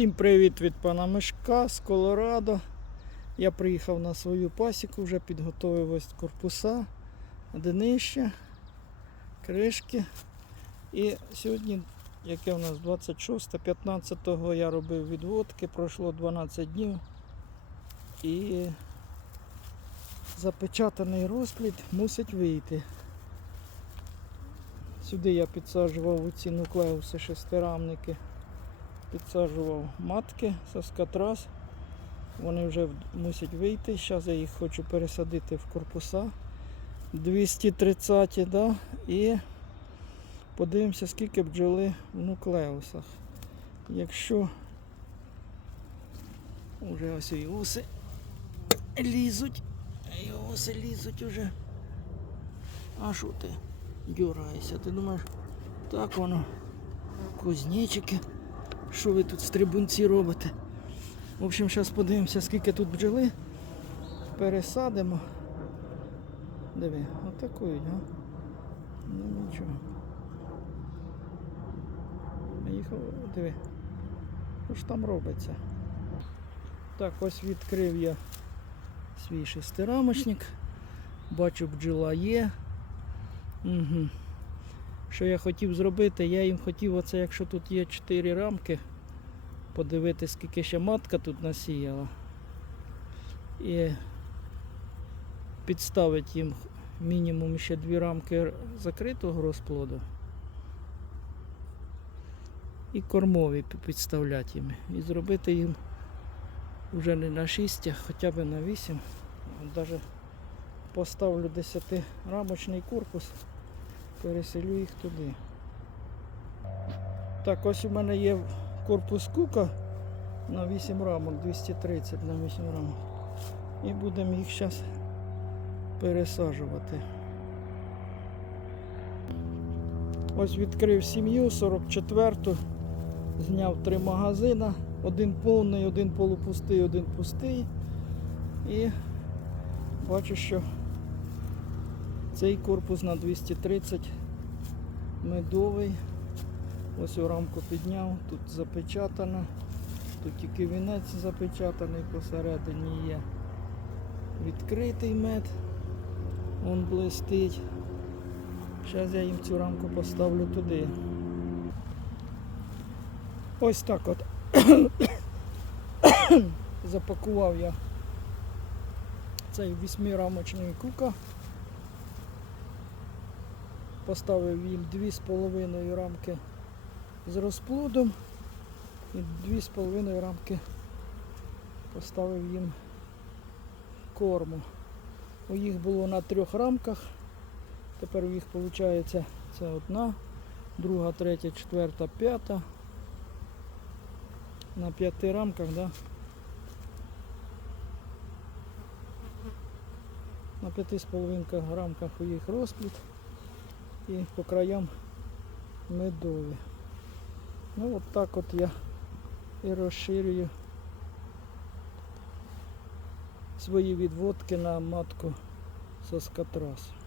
Всім привіт від пана Мишка з Колорадо. Я приїхав на свою пасіку, вже підготовив ось корпуса, днище, кришки. І сьогодні, яке у нас 26, 15 я робив відводки, пройшло 12 днів. І запечатаний розплід мусить вийти. Сюди я підсаджував у ці нуклеуси шестирамники підсаджував матки соскотрас. Вони вже мусять вийти. Зараз я їх хочу пересадити в корпуса 230, да? і подивимося, скільки бджоли в нуклеусах. Якщо вже ось і уси лізуть, і уси лізуть уже. А що ти дюраєшся? Ти думаєш, так воно, кузнечики. Що ви тут стрибунці робите? В общем, зараз подивимося, скільки тут бджоли. Пересадимо. Диви, атакують, а? Ну нічого. Їх, диви. Що ж там робиться? Так, ось відкрив я свій шестирамочник. Бачу, бджола є. Угу. Що я хотів зробити, я їм хотів, оце, якщо тут є 4 рамки, подивитися, скільки ще матка тут насіяла. І підставити їм мінімум ще дві рамки закритого розплоду. І кормові підставляти їм. І зробити їм вже не на 6, а хоча б на 8. Навіть поставлю 10 рамочний корпус переселю їх туди. Так, ось у мене є корпус кука на 8 рамок, 230 на 8 рамок. І будемо їх зараз пересаджувати. Ось відкрив сім'ю 44-ту, зняв три магазина, один повний, один полупустий, один пустий. І бачу, що цей корпус на 230 медовий. Ось у рамку підняв, тут запечатано. Тут тільки вінець запечатаний, посередині є відкритий мед. Он блистить. Зараз я їм цю рамку поставлю туди. Ось так от запакував я цей вісьмирамочний кука. Поставив їм 2,5 рамки з розплодом і 2,5 рамки поставив їм корму. У їх було на трьох рамках. Тепер у їх виходить це одна, друга, третя, четверта, п'ята. На п'яти рамках, да? На п'яти з половинкою рамках у їх розплід і по краям медові. Ну от так от я і розширюю свої відводки на матку соскотрас.